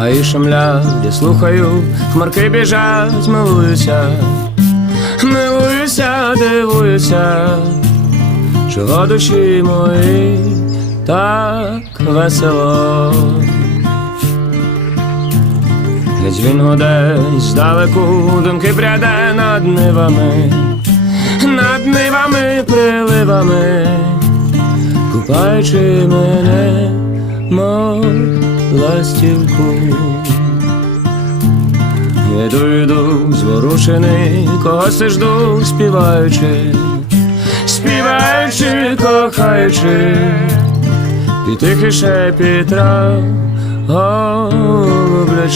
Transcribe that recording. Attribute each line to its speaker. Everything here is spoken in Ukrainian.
Speaker 1: гаї шумлять, слухаю, хмарки біжать, милуюся, милуюся, дивуюся, чого душі мої так весело. Геть він гуде здалеку, думки пряде над нивами, над нивами, приливами, купаючи мене, мов ластівку. я йду, зворушений, когось жду, співаючи, співаючи, кохаючи, і тихий шепіт трав голублячий.